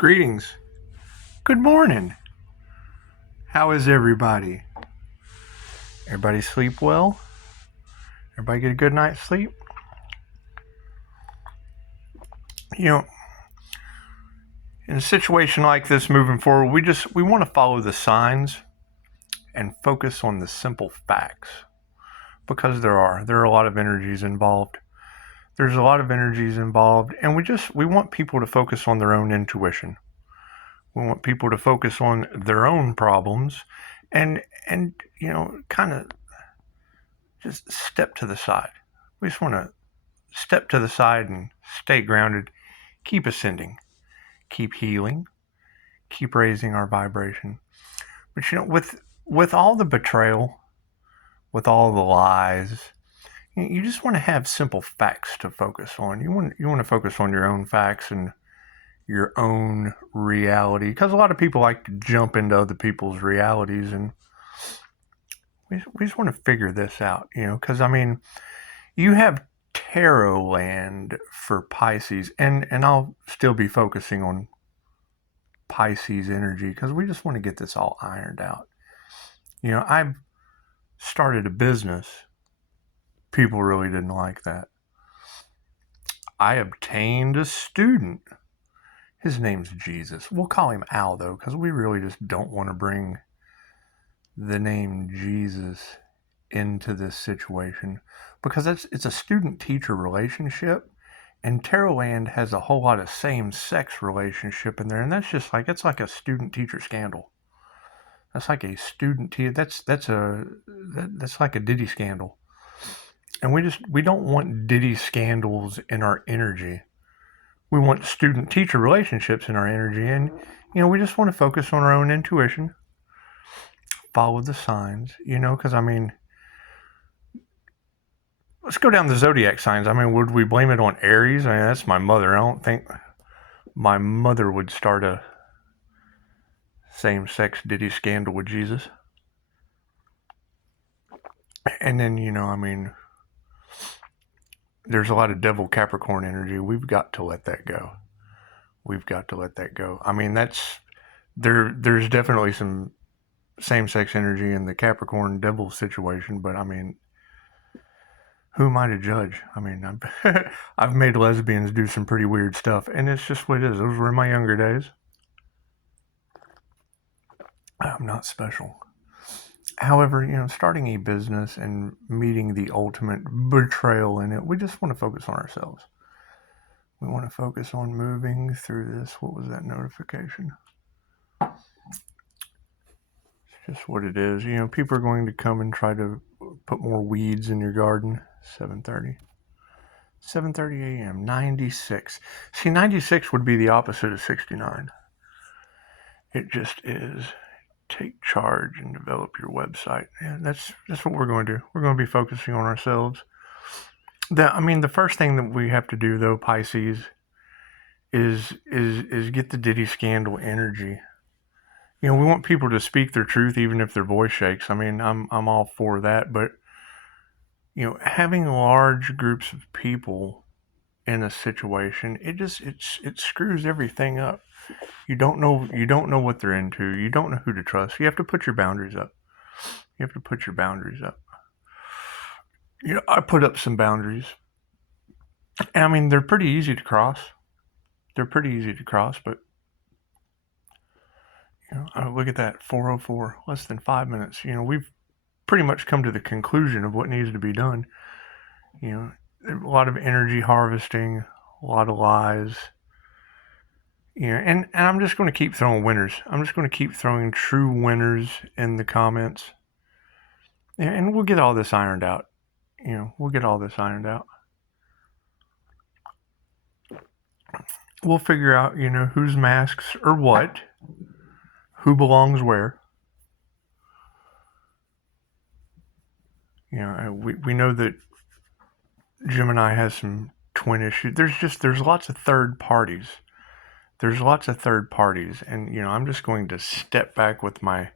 Greetings. Good morning. How is everybody? Everybody sleep well? Everybody get a good night's sleep? You know, in a situation like this moving forward, we want to follow the signs and focus on the simple facts because there are a lot of energies involved. There's a lot of energies involved, and we want people to focus on their own intuition. We want people to focus on their own problems and kind of just step to the side. We just want to step to the side and stay grounded, keep ascending, keep healing, keep raising our vibration. But with all the betrayal, with all the lies, you just want to have simple facts to focus on. You want to focus on your own facts and your own reality, because a lot of people like to jump into other people's realities, and we just want to figure this out, because you have tarot land for Pisces, and I'll still be focusing on Pisces energy because we just want to get this all ironed out. I've started a business. People really didn't like that. I obtained a student. His name's Jesus. We'll call him Al, though, because we really just don't want to bring the name Jesus into this situation, because it's a student-teacher relationship, and Tarotland has a whole lot of same-sex relationship in there, and it's like a student-teacher scandal. That's like a that's like a Diddy scandal, and we don't want Diddy scandals in our energy. We want student-teacher relationships in our energy, and we just want to focus on our own intuition, follow the signs, because let's go down the zodiac signs. Would we blame it on Aries? That's my mother. I don't think my mother would start a same-sex Diddy scandal with Jesus. And then, there's a lot of Devil Capricorn energy. We've got to let that go. There's definitely some same-sex energy in the Capricorn Devil situation, but who am I to judge? I've made lesbians do some pretty weird stuff, and it's just what it is. Those were in my younger days. I'm not special. However, starting a business and meeting the ultimate betrayal in it, we just want to focus on ourselves. We want to focus on moving through this. What was that notification? It's just what it is. People are going to come and try to put more weeds in your garden. 7:30 a.m. 96. See, 96 would be the opposite of 69. It just is. Take charge and develop your website. And that's what we're going to do. We're going to be focusing on ourselves. The first thing that we have to do, though, Pisces, is get the Diddy scandal energy. We want people to speak their truth, even if their voice shakes. I'm all for that, but having large groups of people in a situation, it screws everything up. You don't know what they're into. You don't know who to trust. You have to put your boundaries up. I put up some boundaries. And they're pretty easy to cross. But look at that, 4:04, less than 5 minutes. We've pretty much come to the conclusion of what needs to be done. A lot of energy harvesting, a lot of lies. And I'm just going to keep throwing winners. I'm just going to keep throwing true winners in the comments. And we'll get all this ironed out. We'll figure out, whose masks are what, who belongs where. We know that Gemini has some twin issues. There's lots of third parties. And I'm just going to step back with my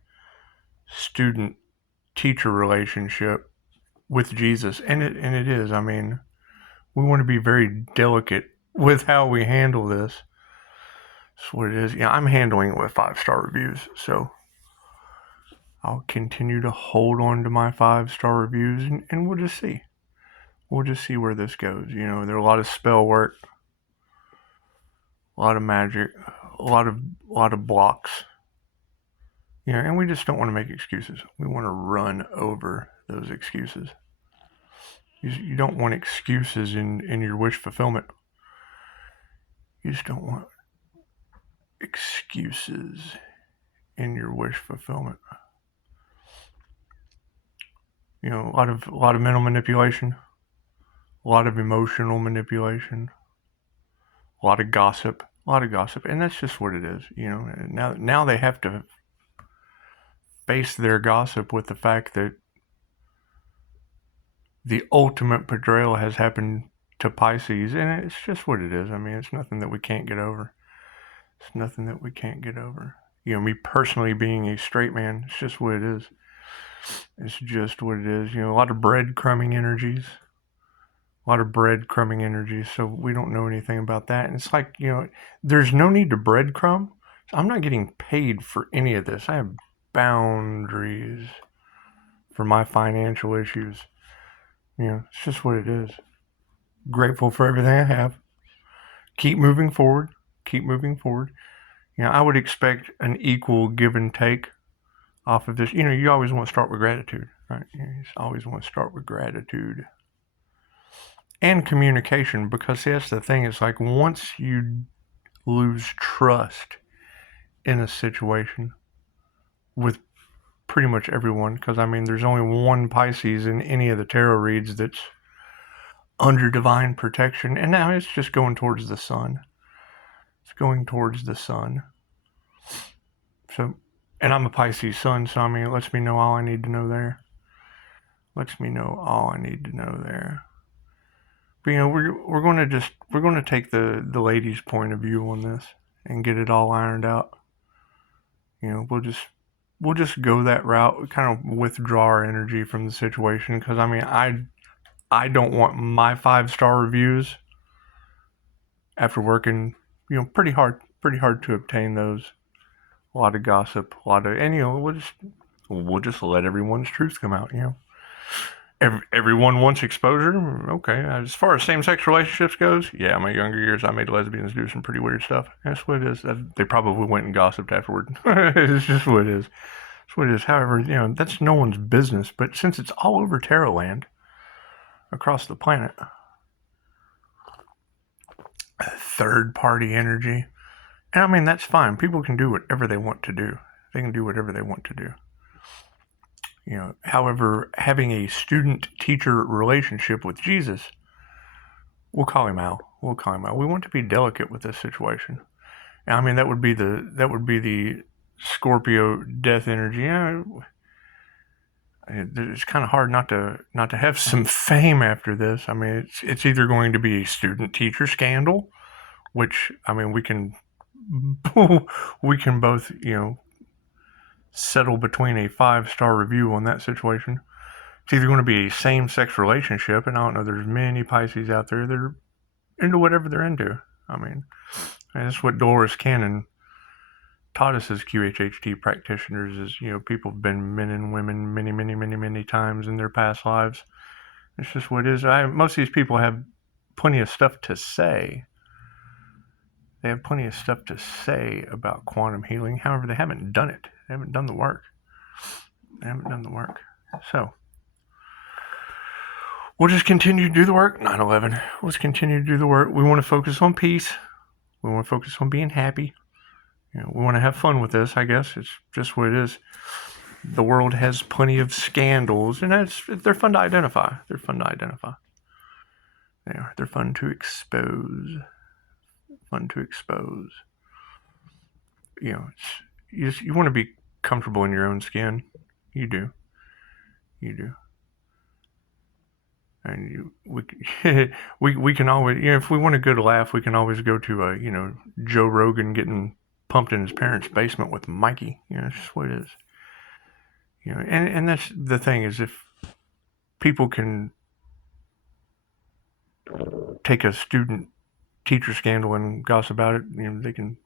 student-teacher relationship with Jesus, and it is. We want to be very delicate with how we handle this. That's what it is. Yeah, I'm handling it with 5-star reviews, so I'll continue to hold on to my 5-star reviews, and we'll just see. We'll just see where this goes. There are a lot of spell work, a lot of magic, a lot of blocks. And we just don't want to make excuses. We want to run over those excuses. You don't want excuses in your wish fulfillment. You just don't want excuses in your wish fulfillment. A lot of mental manipulation, a lot of emotional manipulation, a lot of gossip, and that's just what it is. Now they have to face their gossip with the fact that the ultimate betrayal has happened to Pisces, and it's just what it is. I mean, it's nothing that we can't get over. It's nothing that we can't get over. Me personally being a straight man, it's just what it is. It's just what it is. A lot of breadcrumbing energies. So we don't know anything about that. And it's like, there's no need to breadcrumb. I'm not getting paid for any of this. I have boundaries for my financial issues. It's just what it is. Grateful for everything I have. Keep moving forward. I would expect an equal give and take off of this. You always want to start with gratitude, right? You always want to start with gratitude. And communication, because that's the thing. It's like once you lose trust in a situation with pretty much everyone, because there's only one Pisces in any of the tarot reads that's under divine protection, and now it's just going towards the sun. So, and I'm a Pisces sun, so it lets me know all I need to know there. But we're going to take the lady's point of view on this and get it all ironed out. We'll just go that route, kind of withdraw our energy from the situation, because I don't want my 5-star reviews after working pretty hard to obtain those. A lot of gossip, and we'll just let everyone's truth come out. Everyone wants exposure. Okay, as far as same-sex relationships goes, yeah, in my younger years, I made lesbians do some pretty weird stuff. That's what it is. They probably went and gossiped afterward. It's just what it is. It's what it is. However, that's no one's business. But since it's all over tarot land, across the planet, third-party energy, and that's fine. People can do whatever they want to do. However, having a student-teacher relationship with Jesus, we'll call him out. We want to be delicate with this situation. That would be the Scorpio death energy. It's kind of hard not to have some fame after this. It's either going to be a student-teacher scandal, which we can both settle between a 5-star review on that situation. It's either going to be a same-sex relationship, and I don't know, there's many Pisces out there that are into whatever they're into. That's what Dolores Cannon taught us as QHHT practitioners is, people have been men and women many, many, many, many times in their past lives. It's just what it is. Most of these people have plenty of stuff to say. They have plenty of stuff to say about quantum healing. However, they haven't done it. They haven't done the work. So, we'll just continue to do the work. 9/11. Let's continue to do the work. We want to focus on peace. We want to focus on being happy. We want to have fun with this, I guess. It's just what it is. The world has plenty of scandals, and they're fun to identify. They are. They're fun to expose. You want to be comfortable in your own skin. You do. And we can always, if we want a good laugh, we can always go to Joe Rogan getting pumped in his parents' basement with Mikey. It's just what it is. And that's the thing, is if people can take a student teacher scandal and gossip about it, they can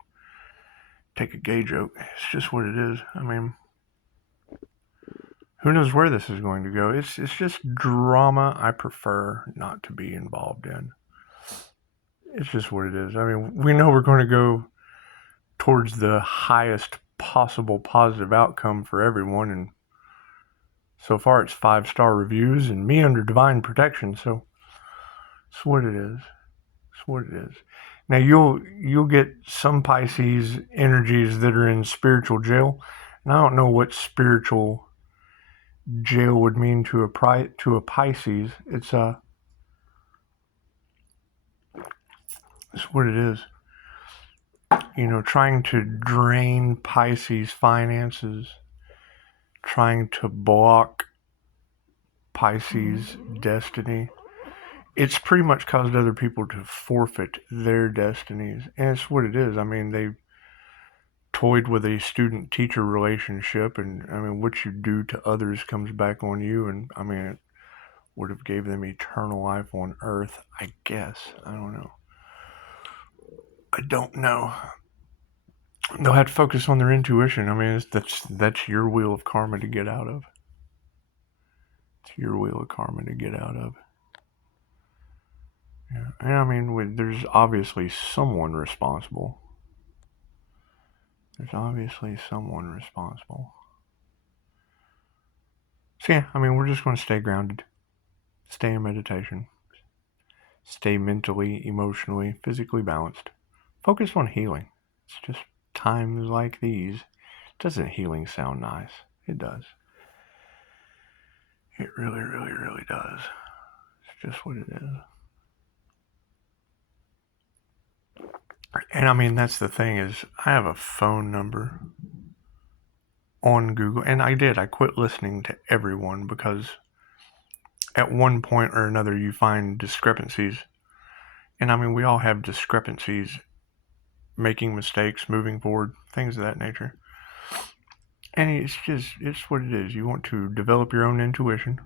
take a gay joke. It's just what it is. I mean, who knows where this is going to go? It's just drama I prefer not to be involved in. It's just what it is. I mean, we know we're going to go towards the highest possible positive outcome for everyone, and so far it's 5-star reviews and me under divine protection, so it's what it is. It's what it is. Now you'll get some Pisces energies that are in spiritual jail, and I don't know what spiritual jail would mean to a Pisces. It's what it is. Trying to drain Pisces finances, trying to block Pisces destiny. It's pretty much caused other people to forfeit their destinies, and it's what it is. I mean, they toyed with a student-teacher relationship, and I mean, what you do to others comes back on you, and I mean, it would have gave them eternal life on earth, I guess. I don't know. They'll have to focus on their intuition. I mean, that's your wheel of karma to get out of. It's your wheel of karma to get out of. Yeah. And I mean, there's obviously someone responsible. So yeah, I mean, we're just going to stay grounded, stay in meditation, stay mentally, emotionally, physically balanced. Focus on healing. It's just times like these. Doesn't healing sound nice? It does. It really, really, really does. It's just what it is. And I mean, that's the thing is, I have a phone number on Google, and I quit listening to everyone because at one point or another you find discrepancies. And I mean, we all have discrepancies, making mistakes, moving forward, things of that nature. And it's what it is. You want to develop your own intuition.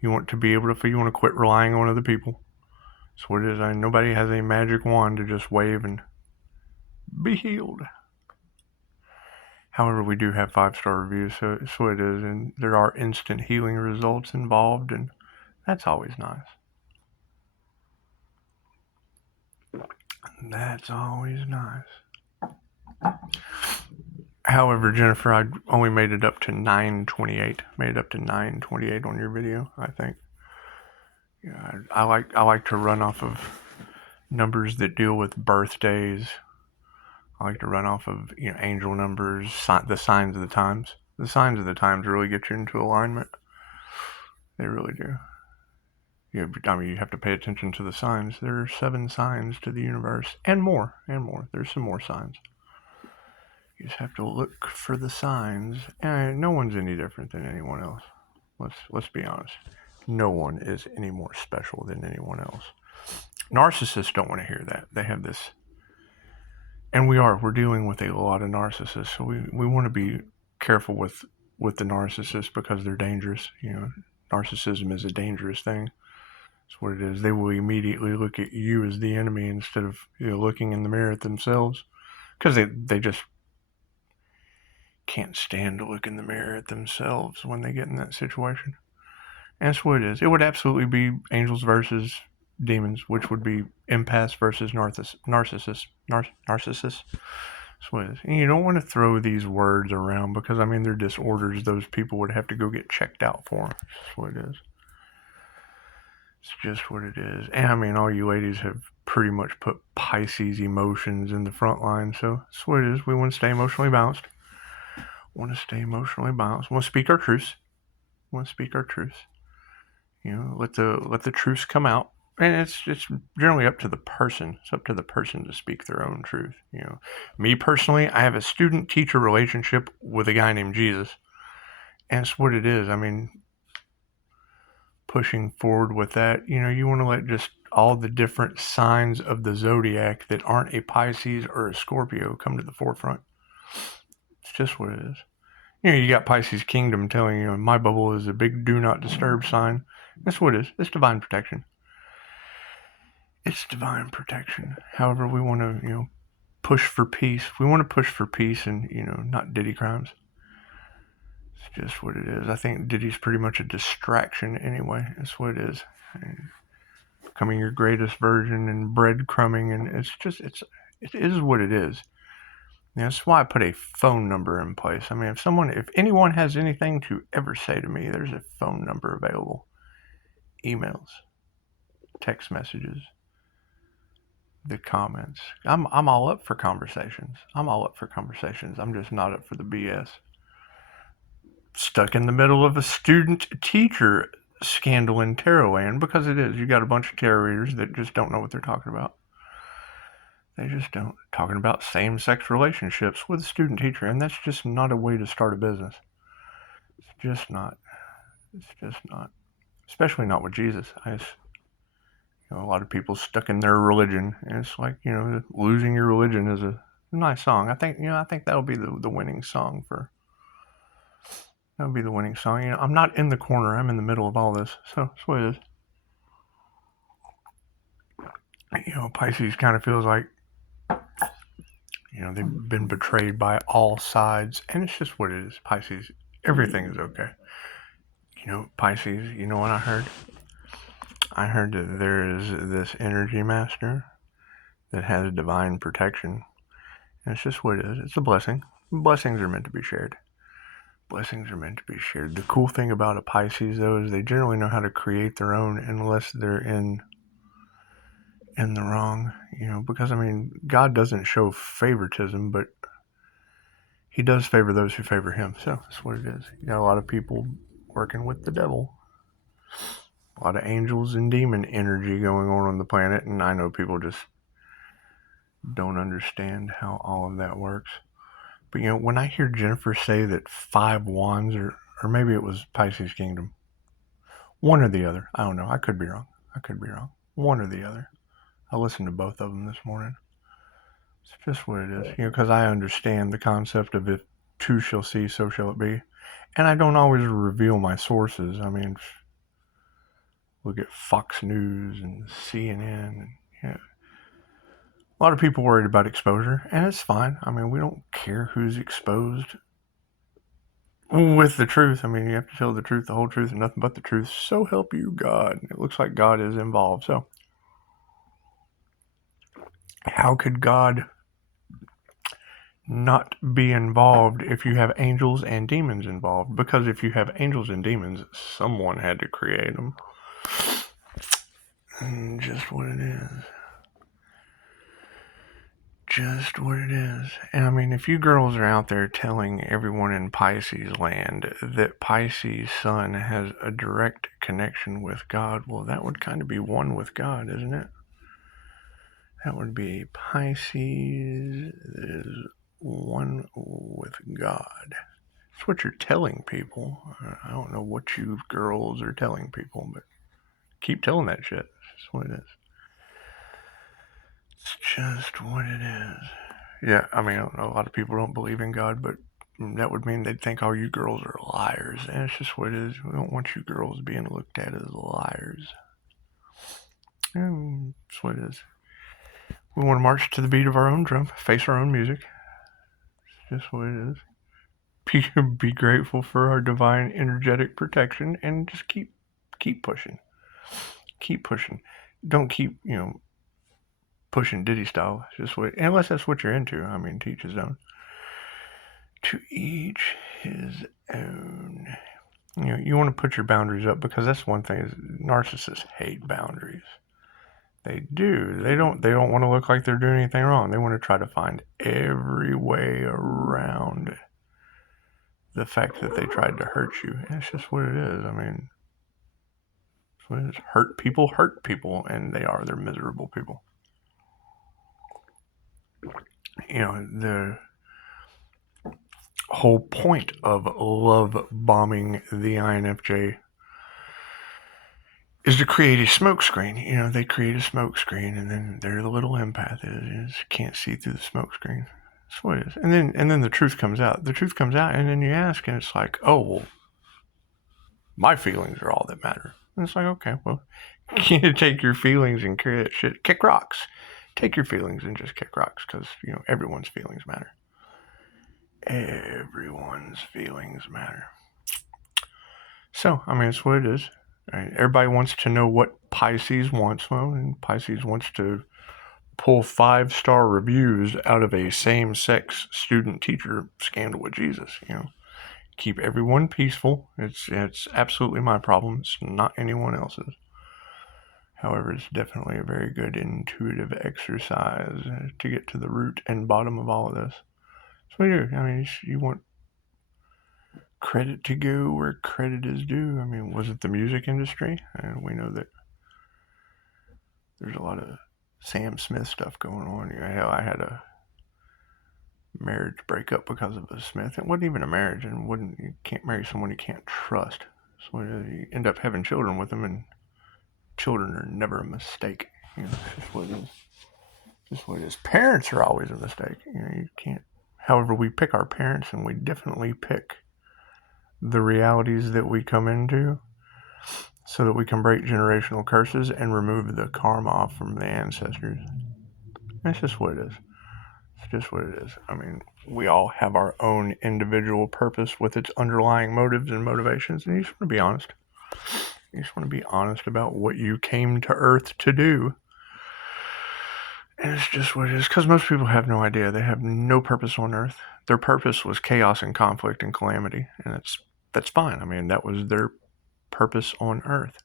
You want to be able to, you want to quit relying on other people. That's what it is. I mean, nobody has a magic wand to just wave and be healed. However, we do have 5-star reviews, so it's what it is. And there are instant healing results involved, and that's always nice. That's always nice. However, Jennifer, I only made it up to 928. Made it up to 928 on your video, I think. Yeah, I like to run off of numbers that deal with birthdays. I like to run off of angel numbers, the signs of the times. The signs of the times really get you into alignment. They really do. I mean, you have to pay attention to the signs. There are 7 signs to the universe, and more. There's some more signs. You just have to look for the signs, and no one's any different than anyone else. Let's be honest. No one is any more special than anyone else. Narcissists don't want to hear that. They have this, and we're dealing with a lot of narcissists, so we want to be careful with the narcissists because they're dangerous. Narcissism is a dangerous thing. That's what it is. They will immediately look at you as the enemy instead of looking in the mirror at themselves, because they just can't stand to look in the mirror at themselves when they get in that situation. And that's what it is. It would absolutely be angels versus demons, which would be empaths versus narcissists. Narcissists. That's what it is. And you don't want to throw these words around because, I mean, they're disorders those people would have to go get checked out for. That's what it is. It's just what it is. And I mean, all you ladies have pretty much put Pisces emotions in the front line, so that's what it is. We want to stay emotionally balanced. Want to speak our truths. Let the truths come out. And it's generally up to the person. It's up to the person to speak their own truth. Me personally, I have a student-teacher relationship with a guy named Jesus. And it's what it is. I mean, pushing forward with that, you want to let just all the different signs of the zodiac that aren't a Pisces or a Scorpio come to the forefront. It's just what it is. You got Pisces Kingdom telling you, my bubble is a big do not disturb sign. That's what it is. It's divine protection. However, we want to, push for peace. We want to push for peace and, not Diddy crimes. It's just what it is. I think Diddy's pretty much a distraction anyway. That's what it is. And becoming your greatest version and breadcrumbing, and it is what it is. That's why I put a phone number in place. I mean, if anyone has anything to ever say to me, there's a phone number available. Emails, text messages, the comments. I'm all up for conversations. I'm just not up for the BS. Stuck in the middle of a student-teacher scandal in tarot land, because it is. You got a bunch of tarot readers that just don't know what they're talking about. They just don't. Talking about same-sex relationships with a student-teacher, and that's just not a way to start a business. It's just not. Especially not with Jesus. A lot of people stuck in their religion, and it's like, losing your religion is a nice song. I think that'll be the winning song for. That'll be the winning song. I'm not in the corner. I'm in the middle of all this, so that's what it is. Pisces kind of feels like, they've been betrayed by all sides, and it's just what it is. Pisces, everything is okay. Pisces, what I heard? I heard that there is this energy master that has divine protection. And it's just what it is. It's a blessing. Blessings are meant to be shared. The cool thing about a Pisces, though, is they generally know how to create their own unless they're in the wrong, because, God doesn't show favoritism, but he does favor those who favor him. So that's what it is. You got a lot of people working with the devil. A lot of angels and demon energy going on the planet, and I know people just don't understand how all of that works. But, when I hear Jennifer say that 5 wands, or maybe it was Pisces Kingdom, one or the other, I don't know, I could be wrong, one or the other. I listened to both of them this morning. It's just what it is, because I understand the concept of if two shall see, so shall it be. And I don't always reveal my sources. Look at Fox News and CNN. And, a lot of people worried about exposure, and it's fine. We don't care who's exposed with the truth. You have to tell the truth, the whole truth, and nothing but the truth. So help you God. It looks like God is involved. So how could God not be involved if you have angels and demons involved? Because if you have angels and demons, someone had to create them. And just what it is. And if you girls are out there telling everyone in Pisces land that Pisces sun has a direct connection with God, well, that would kind of be one with God, isn't it? That would be Pisces that is one with God. That's what you're telling people. I don't know what you girls are telling people, but keep telling that shit. That's what it is. It's just what it is. Yeah, I know a lot of people don't believe in God, but that would mean they'd think all you girls are liars. And it's just what it is. We don't want you girls being looked at as liars. And that's what it is. We want to march to the beat of our own drum, face our own music. It's just what it is. Be grateful for our divine energetic protection, and just keep pushing. Keep pushing. Don't keep, pushing Diddy style. Just what, unless that's what you're into. To each his own. To each his own. You want to put your boundaries up, because that's one thing is narcissists hate boundaries. They do. They don't want to look like they're doing anything wrong. They want to try to find every way around the fact that they tried to hurt you. And it's just what it is. It's what it is. Hurt people, and they're miserable people. The whole point of love bombing the INFJ is to create a smoke screen. They create a smoke screen, and then their little empath is can't see through the smoke screen. That's what it is. And then the truth comes out. And then you ask, and it's like, oh, well, my feelings are all that matter. And it's like, okay, well, you take your feelings and carry that shit. Kick rocks. take your feelings and just kick rocks, because everyone's feelings matter. Everyone's feelings matter. So, it's what it is. Right? Everybody wants to know what Pisces wants. Well, and Pisces wants to pull 5-star reviews out of a same-sex student-teacher scandal with Jesus. Keep everyone peaceful. It's absolutely my problem. It's not anyone else's. However, it's definitely a very good intuitive exercise to get to the root and bottom of all of this. So you want credit to go where credit is due. Was it the music industry? And we know that there's a lot of Sam Smith stuff going on. Hell, I had a marriage breakup because of a Smith. It wasn't even a marriage, and you can't marry someone you can't trust. So you end up having children with them, and children are never a mistake. It's just what it is. Just what it is. Parents are always a mistake. You can't. However, we pick our parents, and we definitely pick the realities that we come into, so that we can break generational curses and remove the karma off from the ancestors. That's just what it is. It's just what it is. We all have our own individual purpose with its underlying motives and motivations, and you just want to be honest. You just want to be honest about what you came to Earth to do. And it's just what it is, because most people have no idea. They have no purpose on Earth. Their purpose was chaos and conflict and calamity, and that's fine. That was their purpose on Earth.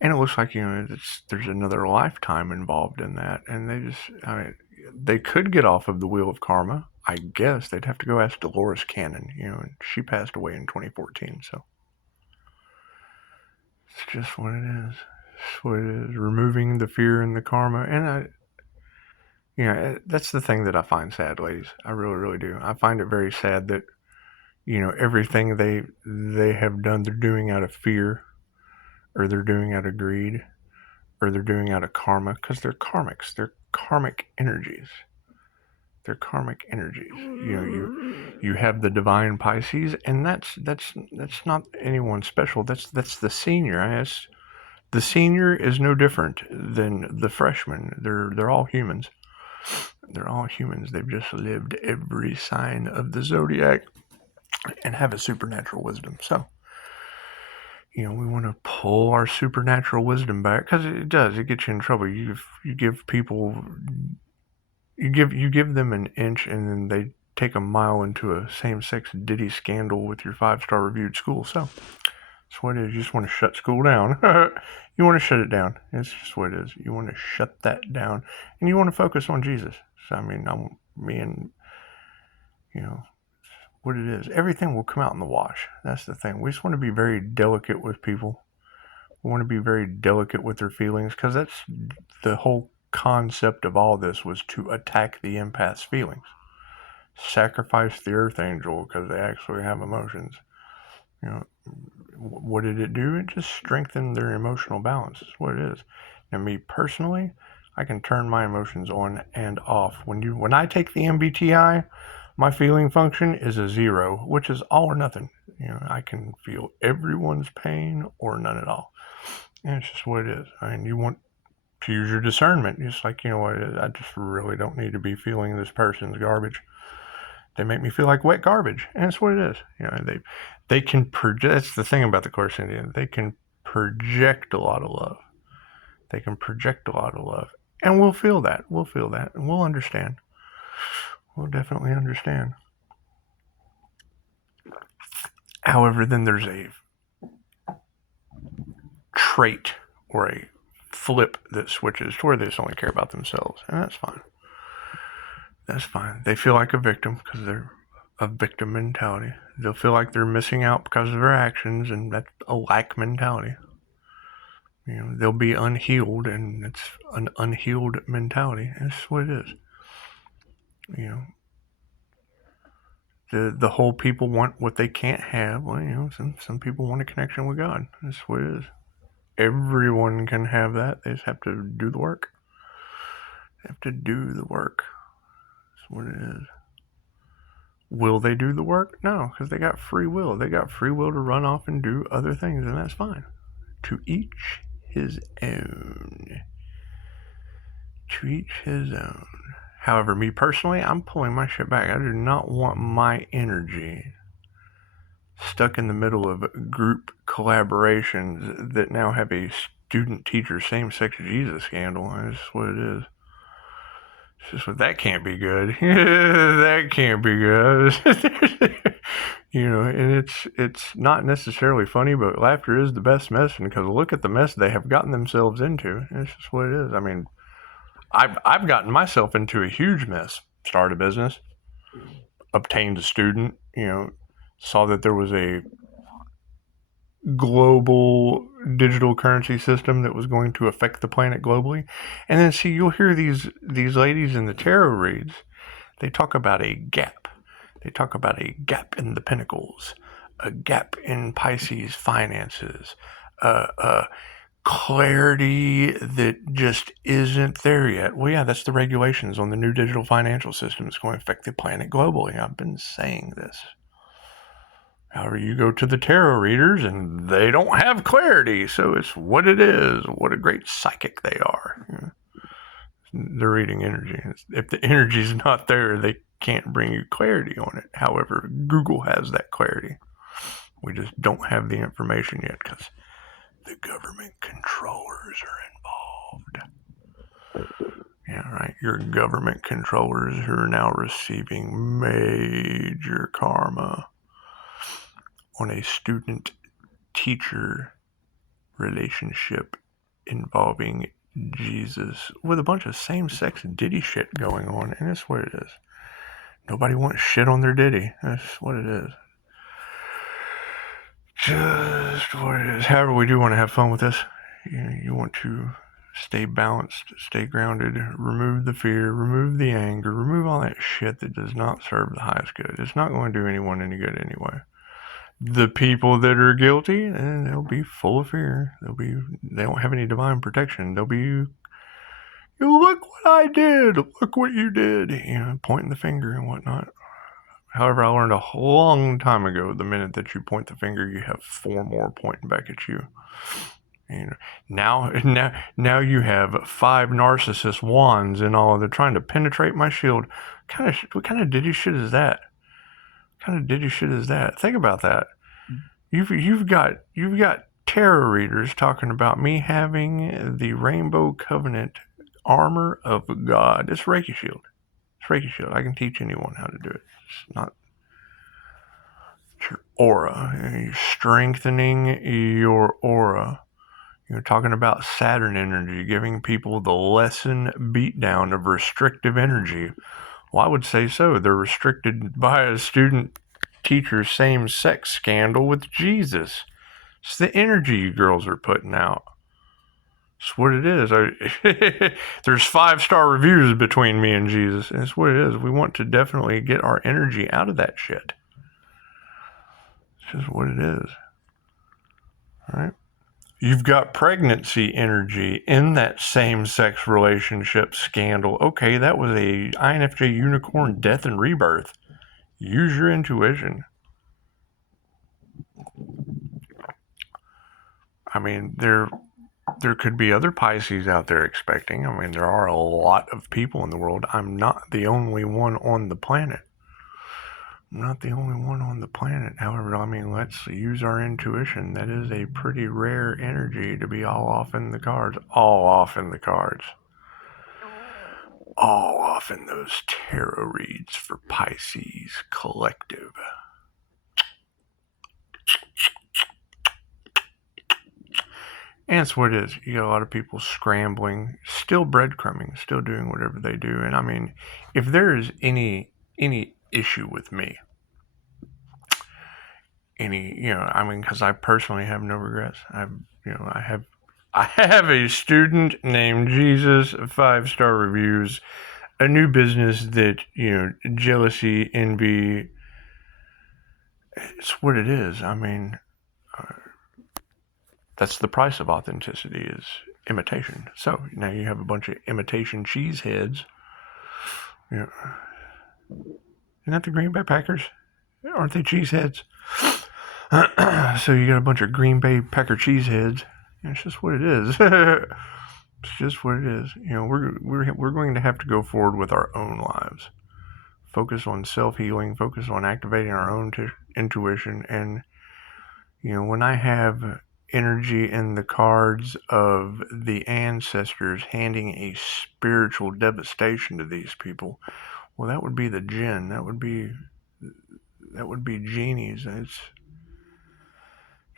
And it looks like, there's another lifetime involved in that. And they could get off of the wheel of karma. I guess they'd have to go ask Dolores Cannon, and she passed away in 2014. So it's just what it is. It's what it is. Removing the fear and the karma. And that's the thing that I find sad, ladies. I really, really do. I find it very sad that, everything they have done, they're doing out of fear, or they're doing out of greed, or they're doing out of karma, because they're karmics. They're karmic energies. They're karmic energies. You have the divine Pisces, and that's not anyone special. That's the senior. The senior is no different than the freshman. They're all humans. They're all humans. They've just lived every sign of the zodiac and have a supernatural wisdom. So, we want to pull our supernatural wisdom back, because it does. It gets you in trouble. You give people, you give them an inch, and then they take a mile into a same-sex Diddy scandal with your 5-star reviewed school. So that's what it is. You just want to shut school down. You want to shut it down. It's just what it is. You want to shut that down, and you want to focus on Jesus. So what it is. Everything will come out in the wash. That's the thing. We just want to be very delicate with people. We want to be very delicate with their feelings, because that's the whole concept of all this, was to attack the empath's feelings. Sacrifice the earth angel, because they actually have emotions. What did it do? It just strengthened their emotional balance. That's what it is. Now, me personally, I can turn my emotions on and off. When I take the MBTI, my feeling function is a 0, which is all or nothing. I can feel everyone's pain or none at all. And it's just what it is. You want to use your discernment. Just like, what it is. I just really don't need to be feeling this person's garbage. They make me feel like wet garbage. And it's what it is. They can project. That's the thing about the Course Indian. They can project a lot of love. They can project a lot of love. And we'll feel that. We'll feel that. And we'll understand. We'll definitely understand. However, then there's a trait or a flip that switches to where they just only care about themselves. And that's fine. That's fine. They feel like a victim because they're a victim mentality. They'll feel like they're missing out because of their actions, and that's a lack mentality. They'll be unhealed, and it's an unhealed mentality. That's what it is. The whole people want what they can't have. Well, some people want a connection with God. That's what it is. Everyone can have that. They just have to do the work. They have to do the work. That's what it is. Will they do the work? No, because they got free will. They got free will to run off and do other things, and that's fine. To each his own. To each his own. However, me personally, I'm pulling my shit back. I do not want my energy stuck in the middle of group collaborations that now have a student-teacher same-sex Jesus scandal. That's what it is. It's just what that can't be good. That can't be good. And it's not necessarily funny, but laughter is the best medicine, because look at the mess they have gotten themselves into. It's just what it is. I mean, I've gotten myself into a huge mess. Started a business, obtained a student, saw that there was a global digital currency system that was going to affect the planet globally. And then you'll hear these ladies in the tarot reads, they talk about a gap. They talk about a gap in the pinnacles, a gap in Pisces finances, clarity that just isn't there yet. Well, yeah, that's the regulations on the new digital financial system. It's going to affect the planet globally. I've been saying this. However, you go to the tarot readers and they don't have clarity, so it's what it is. What a great psychic they are. They're reading energy. If the energy's not there, they can't bring you clarity on it. However, Google has that clarity. We just don't have the information yet because the government controllers are involved. Yeah, right. Your government controllers who are now receiving major karma on a student-teacher relationship involving Jesus with a bunch of same-sex Diddy shit going on, and that's what it is. Nobody wants shit on their Diddy. That's what it is. Just what it is. However, we do want to have fun with this. You want to stay balanced, stay grounded, remove the fear, remove the anger, remove all that shit that does not serve the highest good. It's not going to do anyone any good anyway. The people that are guilty, and they'll be full of fear. They don't have any divine protection. They'll be, look what I did, look what you did, pointing the finger and whatnot. However, I learned a long time ago, the minute that you point the finger, you have 4 more pointing back at you. Now you have 5 narcissist wands and all. They're trying to penetrate my shield. What kind of Diddy shit is that? Think about that. You've got tarot readers talking about me having the Rainbow Covenant armor of God. It's Reiki shield. I can teach anyone how to do it. It's not your aura. You're strengthening your aura. You're talking about Saturn energy, giving people the lesson beatdown of restrictive energy. Well, I would say so. They're restricted by a student-teacher same-sex scandal with Jesus. It's the energy you girls are putting out. It's what it is. There's 5-star reviews between me and Jesus. It's what it is. We want to definitely get our energy out of that shit. It's just what it is. All right? You've got pregnancy energy in that same-sex relationship scandal. Okay, that was a INFJ unicorn death and rebirth. Use your intuition. I mean, there could be other Pisces out there expecting. I mean, there are a lot of people in the world. I'm not the only one on the planet. However, I mean, let's use our intuition. That is a pretty rare energy to be all off in the cards. All off in those tarot reads for Pisces Collective. And that's what it is. You got a lot of people scrambling, still breadcrumbing, still doing whatever they do. And I mean, if there is any issue with me, because I personally have no regrets. I have a student named Jesus, 5-star reviews, a new business that, jealousy, envy, it's what it is. I mean, that's the price of authenticity, is imitation. So now you have a bunch of imitation cheeseheads. Isn't that the Green Bay Packers? Aren't they cheeseheads? So you got a bunch of Green Bay Packer cheeseheads. It's just what it is. It's just what it is. We're going to have to go forward with our own lives. Focus on self-healing, focus on activating our own intuition. And, when I have energy in the cards of the ancestors handing a spiritual devastation to these people, well, that would be the jinn. That would be genies. It's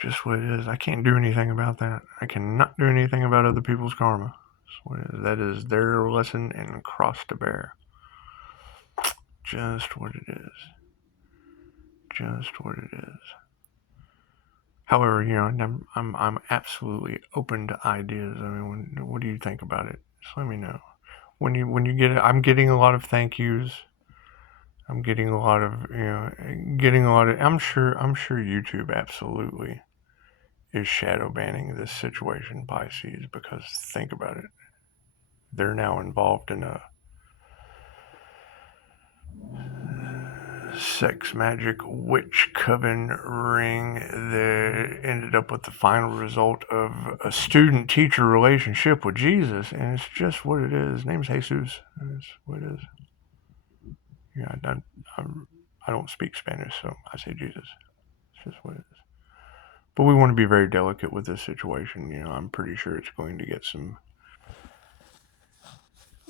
just what it is. I can't do anything about that. I cannot do anything about other people's karma. That is their lesson and cross to bear. Just what it is. Just what it is. However, I'm absolutely open to ideas. I mean, what do you think about it? Just let me know. When you get it, I'm getting a lot of thank yous. I'm getting a lot of I'm sure YouTube absolutely is shadow banning this situation, Pisces, because think about it. They're now involved in a sex magic witch coven ring that ended up with the final result of a student-teacher relationship with Jesus, and it's just what it is. His name's Jesus, and it's what it is. I don't speak Spanish, so I say Jesus. It's just what it is. But we want to be very delicate with this situation. I'm pretty sure it's going to get some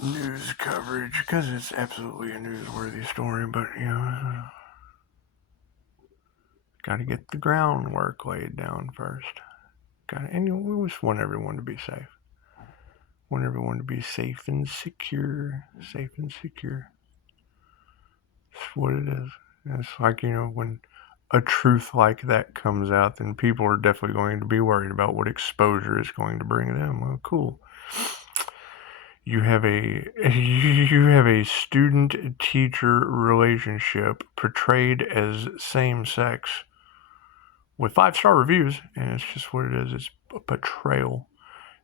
news coverage because it's absolutely a newsworthy story, but got to get the groundwork laid down first. And we just want everyone to be safe. Want everyone to be safe and secure. Safe and secure. That's what it is. It's like, when a truth like that comes out, then people are definitely going to be worried about what exposure it's going to bring them. Well, cool. You have a student-teacher relationship portrayed as same-sex with 5-star reviews, and it's just what it is. It's a portrayal.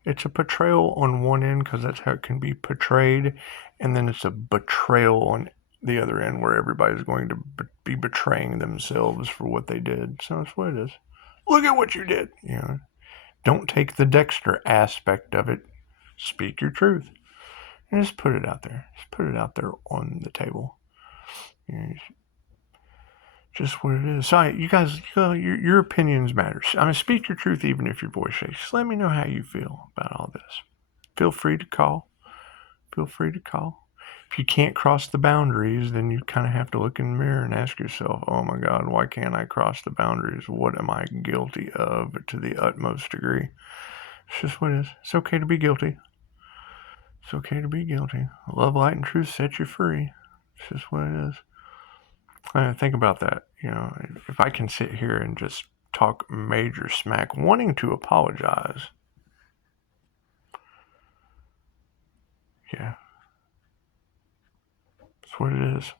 It's a portrayal on one end because that's how it can be portrayed, and then it's a betrayal on the other end where everybody's going to be betraying themselves for what they did. So that's what it is. Look at what you did. Don't take the Dexter aspect of it. Speak your truth. And just put it out there. Just put it out there on the table. Just what it is. So you guys, your opinions matter. I mean, speak your truth even if your voice shakes. Just let me know how you feel about all this. Feel free to call. Feel free to call. If you can't cross the boundaries, then you kind of have to look in the mirror and ask yourself, oh my God, why can't I cross the boundaries? What am I guilty of to the utmost degree? It's just what it is. It's okay to be guilty. It's okay to be guilty. Love, light, and truth set you free. It's just what it is. Think about that. If I can sit here and just talk major smack, wanting to apologize. Yeah. That's what it is.